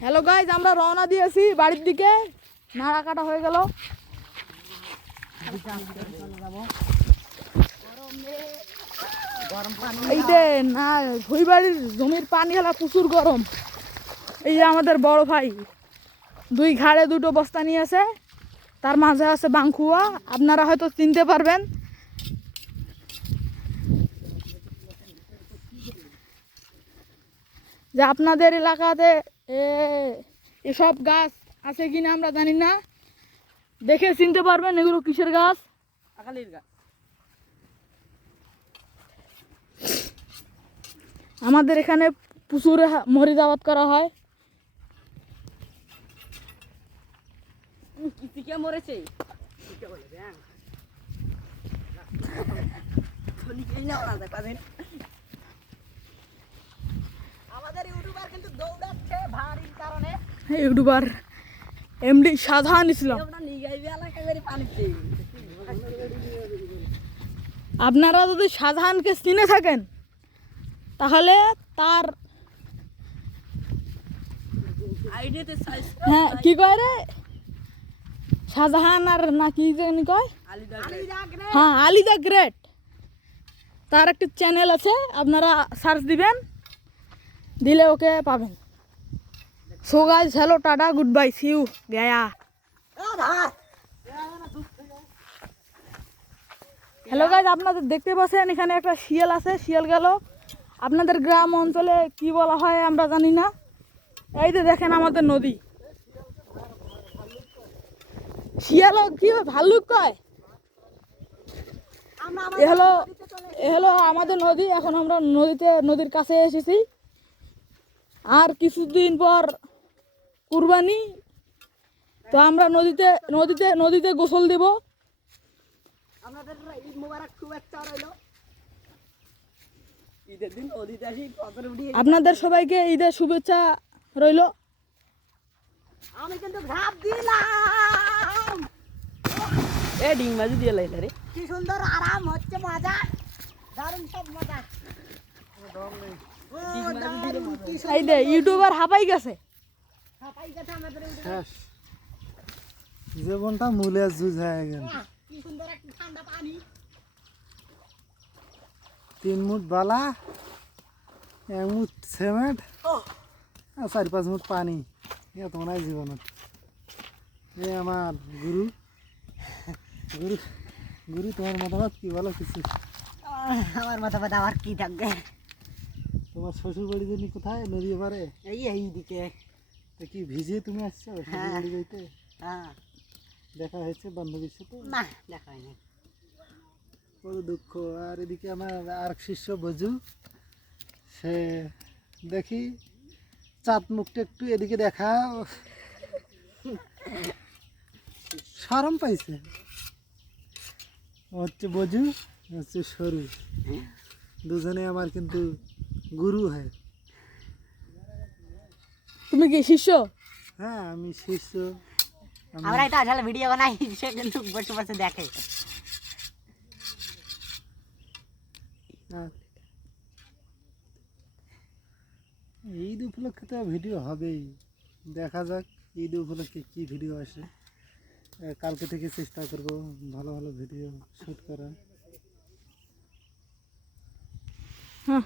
Hello guys আমরা রওনা দিয়েছি বাড়ির দিকে। নাড়া কাটা হয়ে গেল। এই যে, না জমির পানি হলা প্রচুর গরম। এই যে আমাদের বড় ভাই, দুই ঘাড়ে দুটো বস্তা নিয়েছে। তার মাঝে আছে বাংখুয়া। আপনারা হয়তো চিনতে পারবেন। যে আপনাদের এলাকাতে এ এসব গাছ আছে কিনা আমরা জানি না। দেখে চিনতে পারবেন এগুলো কিসের গাছ। আকালির গাছ। আমাদের এখানে প্রচুর হা- মরিদাবাদ করা হয়। কিতিকে মরেছে আমাদের ইউটিউবার কিন্তু দৌড়াচ্ছে ভারীর কারণে ইউটিউবার এমডি সাধারণ ইসলাম। আপনারা যদি শাহজাহানকে চিনে থাকেন তাহলে তার হ্যাঁ কি কয় রে? শাহজাহান আর না কি জানি কয়? আলি হ্যাঁ আলি দ্য গ্রেট। তার একটি চ্যানেল আছে আপনারা সার্চ দিবেন দিলে ওকে পাবেন। So guys hello tata good bye see you Gaya hello guys আপনাদের দেখতে পাচ্ছেন, এখানে একটা শিয়াল আছে, শিয়াল গেল। আপনাদের গ্রাম অঞ্চলে কি বলা হয় আমরা জানি না। এই যে দেখেন আমাদের নদী। শিয়ালও কি ভাল্লুক কয়? এ হলো এ হলো আমাদের নদী, এখন আমরা নদীতে, নদীর কাছে এসেছি। আর কিছুদিন পর কুরবানি। তো আমরা নদীতে নদীতে নদীতে গোসল দেব। আমাদের ঈদ মোবারক শুভেচ্ছা রইল। ঈদের দিন আপনাদের সবাইকে ঈদের শুভেচ্ছা রইল। আমি কিন্তু ঘাপ দিলাম। এ ডিং বাজি দিয়ে লাইলা রে। কি সুন্দর আরাম হচ্ছে মজা। দারুণ সব মজা। ও, দারুণ, কি এই যে ইউটিউবার হাঁপাই গেছে সাপাই গেছে আমাদের উঠে। শেষ জীবনটা মূলে জুজ হয়ে গেল। তিন মুঠ বালা এক মুঠ সিমেন্ট আর চারি পাঁচ মুঠ পানি। এত মনে হয় জীবনত। এই আমার গুরু। গুরু গুরু তোমার মতামত কি বলো কিছু? আমার ব্যথা আবার কি থাকবে? তোমার শ্বশুর বাড়ি কোথায়? নদী পারে এই এইদিকে। কি ভিজে তুমি আসছো বাড়ি যাইতে? হ্যাঁ। দেখা হয়েছে বান্ধবীর সাথে? না দেখা হয়নি। কত দুঃখ। আর এদিকে আমার আর শিষ্য বজু সে দেখি চাঁদ মুখটা একটু এদিকে দেখা। সরম পাইছে। ও হচ্ছে বজু হচ্ছে সরু। দুজনে আমার কিন্তু গুরু হয়। তুমি কি শিষ্য? হ্যাঁ আমি শিষ্য। আমি আমরা এটা আসলে ভিডিও বানাই সে কিন্তু বসে বসে দেখে। ঈদ উপলক্ষে তো ভিডিও হবেই। দেখা যাক ঈদ উপলক্ষে কি ভিডিও আসে। কালকে থেকে চেষ্টা করব ভালো ভালো ভিডিও শ্যুট করার। হ্যাঁ।